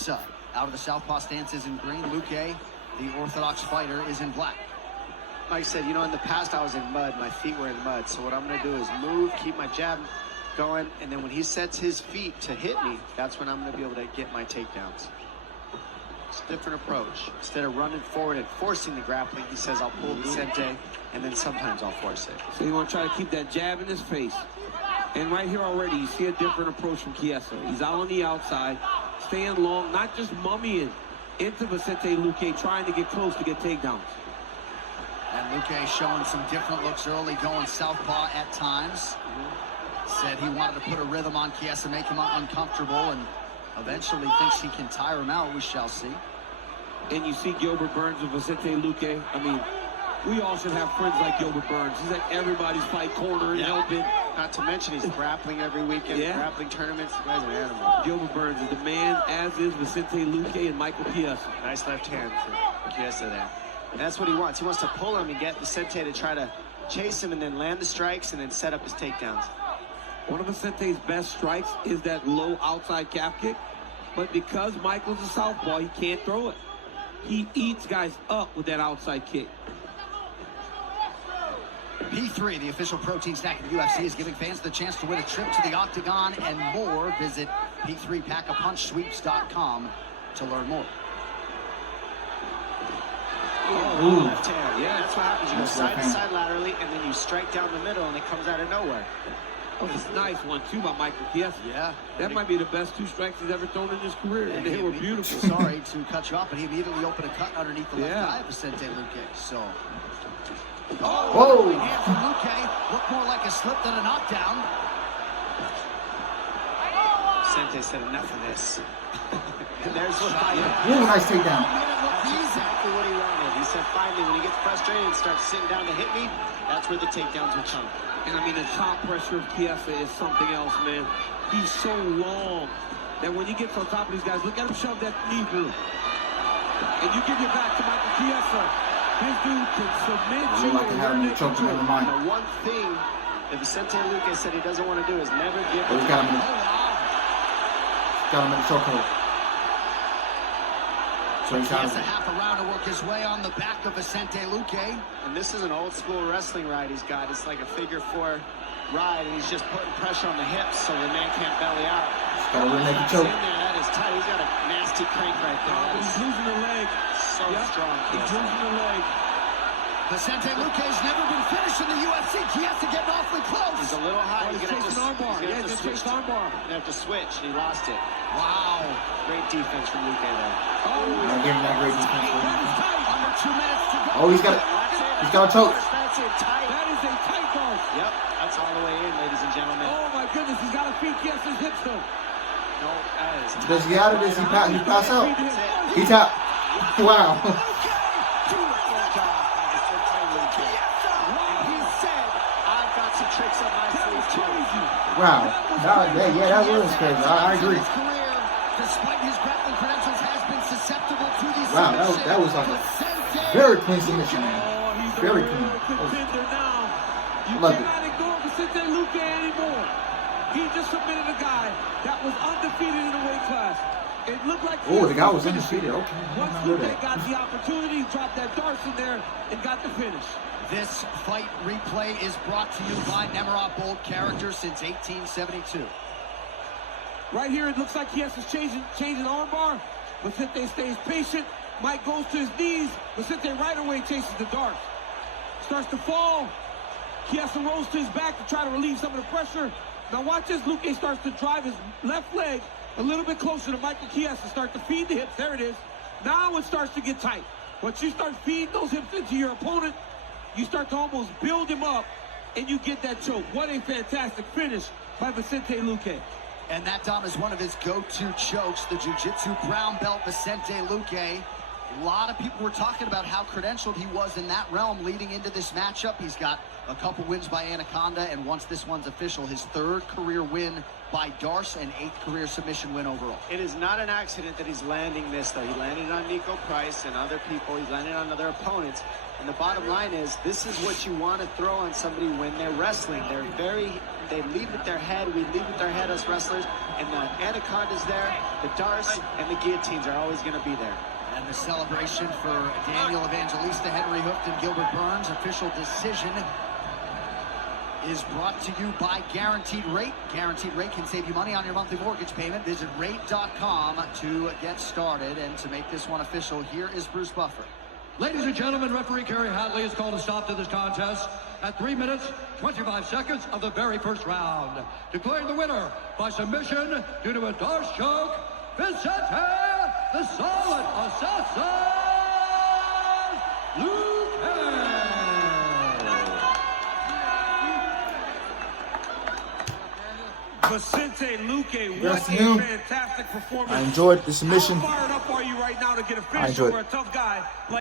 Chiesa out of the southpaw stance is in green. Luque, the orthodox fighter, is in black. Like I said, you know, in the past I was in mud. My feet were in mud. So what I'm going to do is move, keep my jab going, and then when he sets his feet to hit me, that's when I'm going to be able to get my takedowns. It's a different approach. Instead of running forward and forcing the grappling, he says, I'll pull Vicente, and then sometimes I'll force it. So you want to try to keep that jab in his face. And right here already, you see a different approach from Chiesa. He's out on the outside, staying long, not just mummying into Vicente Luque, trying to get close to get takedowns. And Luque showing some different looks early, going southpaw at times. Said he wanted to put a rhythm on Chiesa, make him uncomfortable, and eventually thinks he can tire him out. We shall see. And you see Gilbert Burns with Vicente Luque. I mean, we all should have friends like Gilbert Burns. He's at everybody's fight corner and helping. Not to mention he's grappling every weekend, grappling tournaments. The guy's an animal. Gilbert Burns is the man, as is Vicente Luque and Michael Chiesa. Nice left hand for Chiesa there. And that's what he wants. He wants to pull him and get Vicente to try to chase him and then land the strikes and then set up his takedowns. One of Vicente's best strikes is that low outside calf kick. But because Michael's a southpaw, he can't throw it. He eats guys up with that outside kick. P3, the official protein snack of the UFC, is giving fans the chance to win a trip to the Octagon and more. Visit P3PackAPunchSweeps.com to learn more. Oh, left hand. Yeah, that's what happens. You go side to side laterally, and then you strike down the middle, and it comes out of nowhere. Oh, it's a nice one, too, by Michael Chiesa. Yeah. That might be the best 2 strikes he's ever thrown in his career, and they were beautiful. Sorry to cut you off, but he immediately opened a cut underneath the left eye of Vicente Luque. So. Whoa! Hand from Luque looked more like a slip than a knockdown. Vicente said enough of this. And there's the fight. Ooh, nice takedown. That's exactly what he wanted. He said finally when he gets frustrated and starts sitting down to hit me, that's where the takedowns will come. And I mean, the top pressure of Chiesa is something else, man. He's so long that when he gets on top of these guys, look at him shove that knee through. And you give it back to Michael Chiesa. This dude can submit you. Like the one thing that Vicente Luque said he doesn't want to do is never give He's got him in the chokehold. So he's has a half a round to work his way on the back of Vicente Luque. And this is an old school wrestling ride he's got. It's like a figure-4 ride, and he's just putting pressure on the hips so the man can't belly out. He's got to really make a choke. That is tight. He's got a nasty crank right there. He's losing the leg. So strong. He's losing the leg. Vicente Luque's never been finished in the UFC. Chiesa getting awfully close. He's a little high. He's going to have to armbar. Yeah, just chased armbar. He's going to have to switch. He lost it. Wow. Great defense from Luque there. Not giving that great defense. Under 2 minutes to go. Oh, he's got a choke. That's it, tight. That is a tight dog. Yep, that's all the way in, ladies and gentlemen. Oh my goodness, he's got to feed Chiesa's hips though. No, that is tight. Does he out of this? He pass out. He tap. Wow. Wow. That was crazy. I agree. Despite his grappling credentials, has been susceptible to these. Wow, that was like a very clean submission, man. Very clean. You cannot ignore Vicente Luque anymore. He just submitted a guy that was undefeated in the weight class. It looked like the guy was undefeated. Okay. Once Luque got the opportunity, dropped that darts in there and got the finish. This fight replay is brought to you by Nemiroff Bold Character since 1872. Right here, it looks like Chiesa's changing armbar. Vicente stays patient. Mike goes to his knees. Vicente right away chases the darts. Starts to fall. Chiesa rolls to his back to try to relieve some of the pressure. Now watch as Luque starts to drive his left leg a little bit closer to Michael Chiesa. Start to feed the hips. There it is. Now it starts to get tight. Once you start feeding those hips into your opponent, you start to almost build him up, and you get that choke. What a fantastic finish by Vicente Luque. And that, Dom, is one of his go-to chokes, the jiu-jitsu brown belt Vicente Luque. A lot of people were talking about how credentialed he was in that realm leading into this matchup. He's got a couple wins by Anaconda, and once this one's official, his 3rd career win by Darce and 8th career submission win overall. It is not an accident that he's landing this, though. He landed on Nico Price and other people. He's landed on other opponents. And the bottom line is, this is what you want to throw on somebody when they're wrestling. They're very They lead with their head. We lead with our head, us wrestlers. And the anaconda's there, the darce, and the guillotines are always going to be there. And the celebration for Daniel Evangelista, Henry Hooked, and Gilbert Burns. Official decision is brought to you by Guaranteed Rate. Guaranteed Rate can save you money on your monthly mortgage payment. Visit rate.com to get started. And to make this one official, here is Bruce Buffer. Ladies and gentlemen, referee Kerry Hatley has called a stop to this contest at 3 minutes, 25 seconds of the very first round. Declaring the winner by submission due to a darce choke, Vicente, the Solid Assassin, Luque. Vicente Luque, what Yes, a you. fantastic performance. I enjoyed the submission. How fired up are you right now to get a I finish enjoyed over it. a tough guy like